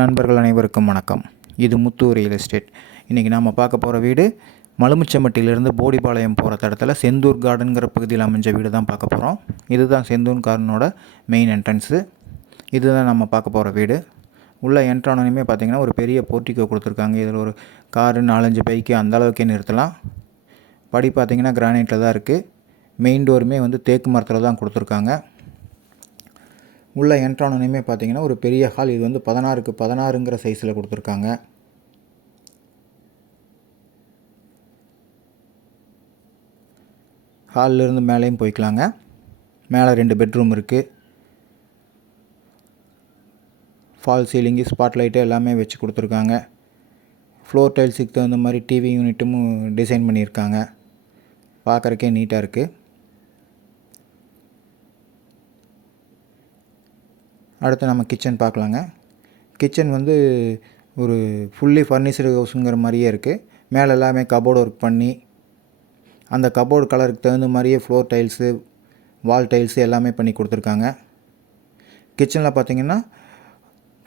நண்பர்கள் அனைவருக்கும் வணக்கம். இது முத்து ரியல் எஸ்டேட். இன்றைக்கி நாம் பார்க்க போகிற வீடு மலுமிச்சம்பட்டியிலிருந்து போடிபாளையம் போகிற தடத்தில் செந்தூர் கார்டனுங்கிற பகுதியில் அமைஞ்ச வீடு தான் பார்க்க போகிறோம். இதுதான் செந்தூர் கார்டனோட மெயின் என்ட்ரன்ஸு. இதுதான் நம்ம பார்க்க போகிற வீடு. உள்ளே என்ட்ரானோனையுமே பார்த்திங்கன்னா ஒரு பெரிய போர்ட்டிக்கோ கொடுத்துருக்காங்க. இதில் ஒரு காரு 4-5 பைக்கு அந்த அளவுக்கே நிறுத்தலாம். படி பார்த்திங்கன்னா கிரானைட்டில் தான் இருக்குது. மெயின் டோருமே தேக்கு மரத்தில் தான் கொடுத்துருக்காங்க. உள்ள என்ட்ரானோனையுமே பார்த்தீங்கன்னா ஒரு பெரிய ஹால். இது 16க்கு 16ங்கிற சைஸில் கொடுத்துருக்காங்க. ஹாலிலிருந்து மேலேயும் போய்க்கலாங்க. மேலே 2 பெட்ரூம் இருக்குது. ஃபால் சீலிங்கு, ஸ்பாட் லைட்டு எல்லாமே வச்சு கொடுத்துருக்காங்க. ஃப்ளோர் டைல்ஸுக்கு தகுந்த மாதிரி டிவி யூனிட்டும் டிசைன் பண்ணியிருக்காங்க. பார்க்குறக்கே நீட்டாக இருக்குது. அடுத்து நம்ம கிச்சன் பார்க்கலாங்க. கிச்சன் ஒரு ஃபுல்லி ஃபர்னிச்சர் ஹவுஸுங்கிற மாதிரியே இருக்குது. மேலே எல்லாமே கபோர்டு ஒர்க் பண்ணி அந்த கபோர்டு கலருக்கு தகுந்த மாதிரியே ஃப்ளோர் டைல்ஸு, வால் டைல்ஸு எல்லாமே பண்ணி கொடுத்துருக்காங்க. கிச்சனில் பார்த்திங்கன்னா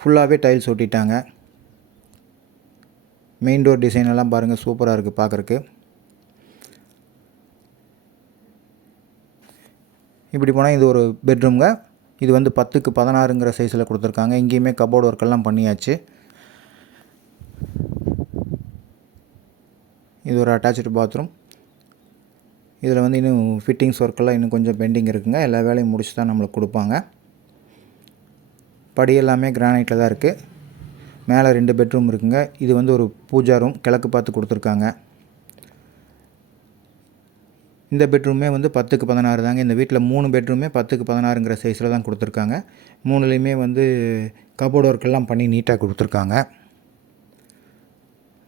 ஃபுல்லாகவே டைல்ஸ் ஒட்டிட்டாங்க. மெயின் டோர் டிசைன் எல்லாம் பாருங்கள், சூப்பராக இருக்குது பார்க்குறக்கு. இப்படி போனால் இது ஒரு பெட்ரூம்ங்க. இது 10க்கு 16ங்கிற சைஸில் கொடுத்துருக்காங்க. இங்கேயுமே கபோர்டு ஒர்க்கெல்லாம் பண்ணியாச்சு. இது ஒரு அட்டாச்சு பாத்ரூம். இதில் இன்னும் ஃபிட்டிங்ஸ் ஒர்க்கெல்லாம் இன்னும் கொஞ்சம் பெண்டிங் இருக்குங்க. எல்லா வேலையும் முடிச்சு தான் நம்மளுக்கு கொடுப்பாங்க. படி எல்லாமே கிரானைட்டில் தான் இருக்குது. மேலே 2 பெட்ரூம் இருக்குங்க. இது ஒரு பூஜா ரூம், கிழக்கு பார்த்து கொடுத்துருக்காங்க. இந்த பெட்ரூமே 10க்கு 16 தாங்க. இந்த வீட்டில் 3 பெட்ரூமே 10க்கு 16ங்கிற சைஸில் தான் கொடுத்துருக்காங்க. 3லேயுமே கபோர்டு ஒர்க்கெல்லாம் பண்ணி நீட்டாக கொடுத்துருக்காங்க.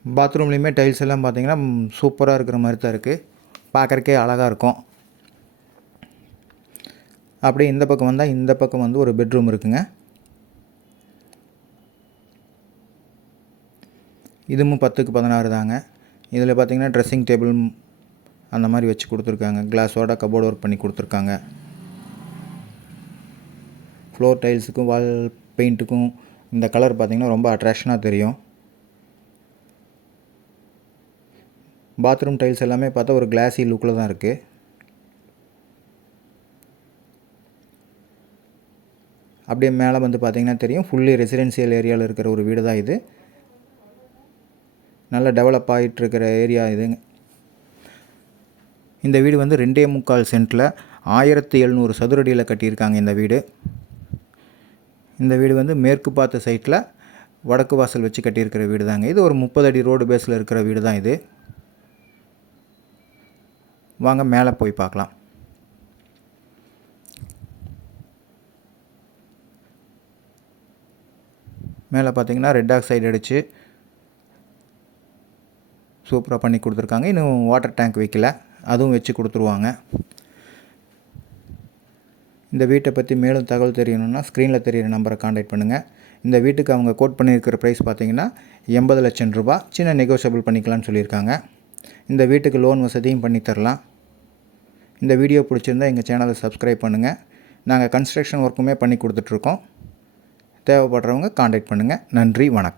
பாத்ரூம்லேயுமே டைல்ஸ் எல்லாம் பார்த்திங்கன்னா சூப்பராக இருக்கிற மாதிரி தான் இருக்குது. பார்க்குறக்கே அழகாக இருக்கும். அப்படியே இந்த பக்கம் வந்தால் இந்த பக்கம் ஒரு பெட்ரூம் இருக்குங்க. இதுவும் 10க்கு 16 தாங்க. இதில் பார்த்திங்கன்னா ட்ரெஸ்ஸிங் டேபிள் அந்த மாதிரி வச்சு கொடுத்துருக்காங்க. கிளாஸோட கபோர்டு ஒர்க் பண்ணி கொடுத்துருக்காங்க. ஃப்ளோர் டைல்ஸுக்கும் வால் பெயிண்ட்டுக்கும் இந்த கலர் பார்த்திங்கன்னா ரொம்ப அட்ராக்ஷனாக தெரியும். பாத்ரூம் டைல்ஸ் எல்லாமே பார்த்தா ஒரு கிளாஸி லுக்கில் தான் இருக்குது. அப்படியே மேலே பார்த்திங்கன்னா தெரியும், ஃபுல்லி ரெசிடென்சியல் ஏரியாவில் இருக்கிற ஒரு வீடு தான் இது. நல்லா டெவலப் ஆகிட்டுருக்கிற ஏரியா இதுங்க. இந்த வீடு 2.25 சென்ட்டில் 1700 சதுரடியில் கட்டியிருக்காங்க. இந்த வீடு மேற்கு பார்த்த சைட்டில் வடக்கு வாசல் வச்சு கட்டியிருக்கிற வீடு தாங்க. இது ஒரு 30 அடி ரோடு பேஸில் இருக்கிற வீடு தான் இது. வாங்க மேலே போய் பார்க்கலாம். மேலே பார்த்தீங்கன்னா ரெட் ஆக்சைடு அடித்து சூப்பராக பண்ணி கொடுத்துருக்காங்க. இன்னும் வாட்டர் டேங்க் வைக்கல, அதுவும் வச்சு கொடுத்துருவாங்க. இந்த வீட்டை பற்றி மேலும் தகவல் தெரியணும்னா ஸ்க்ரீனில் தெரிகிற நம்பரை காண்டாக்ட் பண்ணுங்கள். இந்த வீட்டுக்கு அவங்க கோட் பண்ணியிருக்கிற ப்ரைஸ் பார்த்திங்கன்னா 80 லட்சம் ரூபாய். சின்ன நெகோஷியபிள் பண்ணிக்கலாம்னு சொல்லியிருக்காங்க. இந்த வீட்டுக்கு லோன் வசதியும் பண்ணி தரலாம். இந்த வீடியோ பிடிச்சிருந்தால் எங்கள் சேனலை சப்ஸ்கிரைப் பண்ணுங்கள். நாங்கள் கன்ஸ்ட்ரக்ஷன் ஒர்க்குமே பண்ணி கொடுத்துட்ருக்கோம். தேவைப்படுறவங்க காண்டாக்ட் பண்ணுங்கள். நன்றி, வணக்கம்.